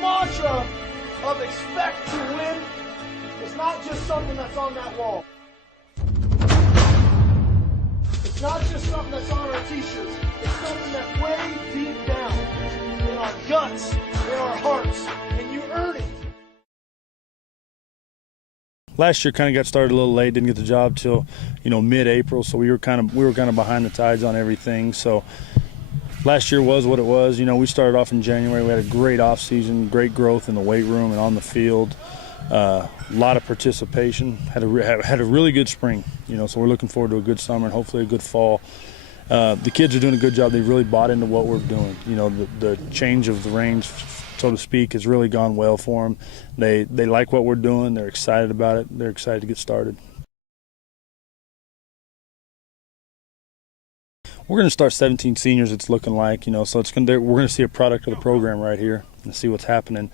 mantra of expect to win is not just something that's on that wall. It's not just something that's on our t-shirts. It's something that's way deep down in our guts, in our hearts, and you earn it. Last year kind of got started a little late, didn't get the job till, mid-April, so we were kind of behind the tides on everything. So last year was what it was. We started off in January. We had a great off season, great growth in the weight room and on the field. A lot of participation. Had a really good spring. So we're looking forward to a good summer and hopefully a good fall. The kids are doing a good job. They've really bought into what we're doing. The change of the reins, so to speak, has really gone well for them. They like what we're doing. They're excited about it. They're excited to get started. We're going to start 17 seniors, it's looking like, so we're going to see a product of the program right here and see what's happening.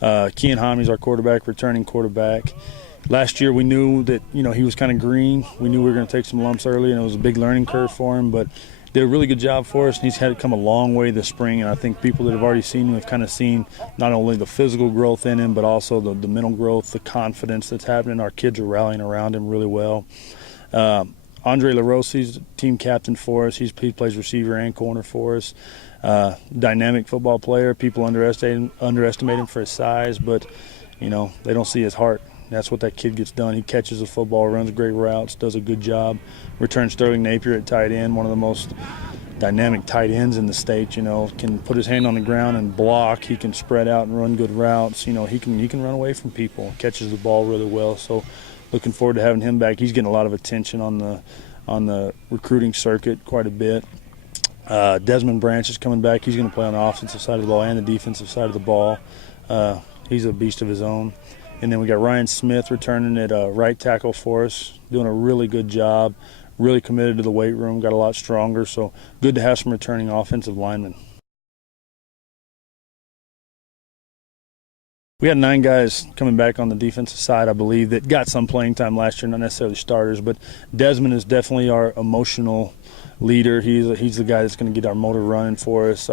Kean Homy's our quarterback, returning quarterback. Last year we knew that, he was kind of green. We knew we were going to take some lumps early, and it was a big learning curve for him, but did a really good job for us, and he's had to come a long way this spring, and I think people that have already seen him have kind of seen not only the physical growth in him, but also the mental growth, the confidence that's happening. Our kids are rallying around him really well. Andre LaRossi's team captain for us. He plays receiver and corner for us. Dynamic football player. People underestimate him for his size, but they don't see his heart. That's what that kid gets done. He catches the football, runs great routes, does a good job. Returns Sterling Napier at tight end, one of the most dynamic tight ends in the state. Can put his hand on the ground and block. He can spread out and run good routes. He can run away from people. Catches the ball really well. So looking forward to having him back. He's getting a lot of attention on the recruiting circuit quite a bit. Desmond Branch is coming back. He's going to play on the offensive side of the ball and the defensive side of the ball. He's a beast of his own. And then we got Ryan Smith returning at right tackle for us, doing a really good job, really committed to the weight room, got a lot stronger. So good to have some returning offensive linemen. We had 9 guys coming back on the defensive side, I believe, that got some playing time last year, not necessarily starters, but Desmond is definitely our emotional leader. He's the guy that's going to get our motor running for us.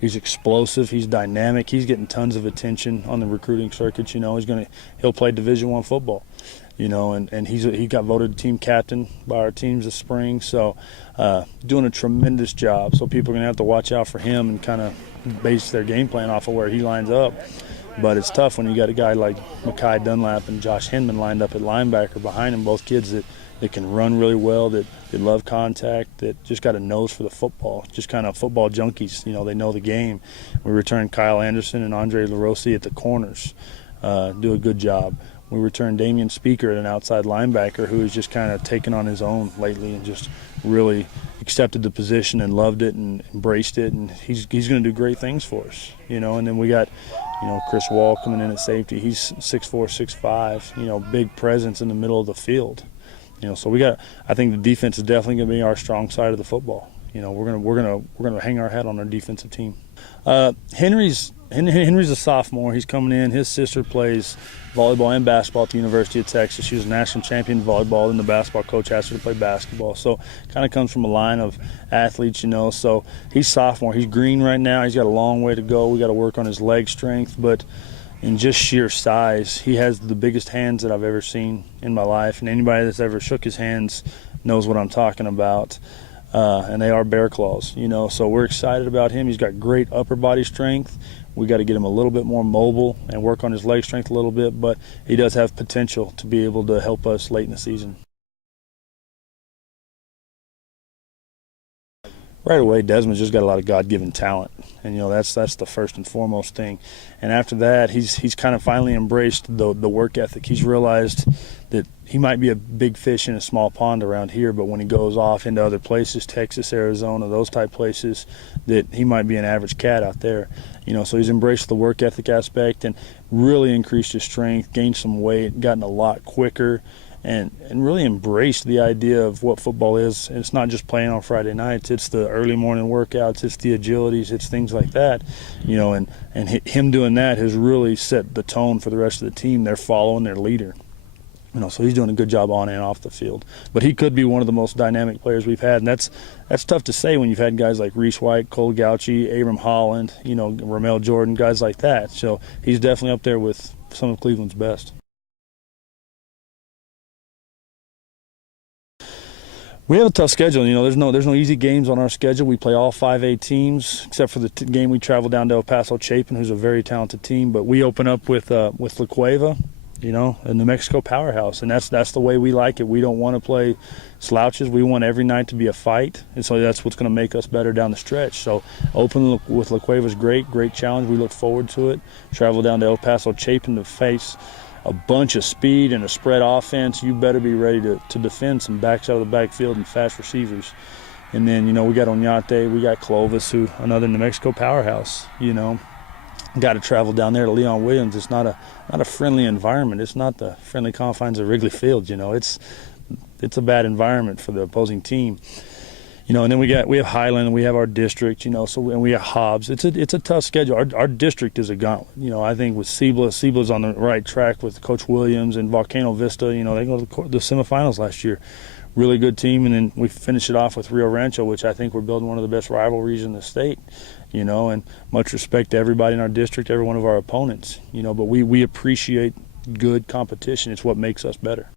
He's explosive. He's dynamic. He's getting tons of attention on the recruiting circuit. He'll play Division I football. And he got voted team captain by our teams this spring. So doing a tremendous job. So people are going to have to watch out for him and kind of base their game plan off of where he lines up. But it's tough when you got a guy like Mekhi Dunlap and Josh Hinman lined up at linebacker behind him, both kids that can run really well, that love contact, that just got a nose for the football, just kind of football junkies. They know the game. We return Kyle Anderson and Andre LaRossi at the corners, do a good job. We return Damian Speaker at an outside linebacker who has just kind of taken on his own lately and just really accepted the position and loved it and embraced it, and he's going to do great things for us. And then we got Chris Wall coming in at safety. He's 6'4", 6'5", big presence in the middle of the field. So I think the defense is definitely going to be our strong side of the football. We're gonna hang our hat on our defensive team. Henry's a sophomore. He's coming in. His sister plays volleyball and basketball at the University of Texas. She was a national champion in volleyball, and the basketball coach asked her to play basketball. So kind of comes from a line of athletes, So he's sophomore. He's green right now. He's got a long way to go. We got to work on his leg strength, but in just sheer size, he has the biggest hands that I've ever seen in my life, and anybody that's ever shook his hands knows what I'm talking about. And they are bear claws, so we're excited about him. He's got great upper body strength. We got to get him a little bit more mobile and work on his leg strength a little bit, but he does have potential to be able to help us late in the season. Right away, Desmond's just got a lot of God-given talent, and that's the first and foremost thing. And after that, he's kind of finally embraced the work ethic. He's realized that he might be a big fish in a small pond around here, but when he goes off into other places, Texas, Arizona, those type places, that he might be an average cat out there. So he's embraced the work ethic aspect and really increased his strength, gained some weight, gotten a lot quicker, and really embraced the idea of what football is. And it's not just playing on Friday nights. It's the early morning workouts. It's the agilities. It's things like that. And him doing that has really set the tone for the rest of the team. They're following their leader. So he's doing a good job on and off the field. But he could be one of the most dynamic players we've had, and that's tough to say when you've had guys like Reese White, Cole Gauchi, Abram Holland, Ramel Jordan, guys like that. So he's definitely up there with some of Cleveland's best. We have a tough schedule. There's no easy games on our schedule. We play all 5A teams except for the game we travel down to El Paso Chapin, who's a very talented team. But we open up with La Cueva, a New Mexico powerhouse, and that's the way we like it. We don't want to play slouches. We want every night to be a fight, and so that's what's going to make us better down the stretch. So open with La Cueva is great challenge. We look forward to it. Travel down to El Paso Chapin to face a bunch of speed and a spread offense. You better be ready to defend some backs out of the backfield and fast receivers. And then, we got Oñate, we got Clovis, who another New Mexico powerhouse, Got to travel down there to Leon Williams. It's not a friendly environment. It's not the friendly confines of Wrigley Field, It's a bad environment for the opposing team. And then we have Highland, and we have our district, and we have Hobbs. It's a tough schedule. Our district is a gauntlet. I think with Sebla's on the right track with Coach Williams and Volcano Vista. They go to the semifinals last year. Really good team, and then we finish it off with Rio Rancho, which I think we're building one of the best rivalries in the state. And much respect to everybody in our district, every one of our opponents. But we appreciate good competition. It's what makes us better.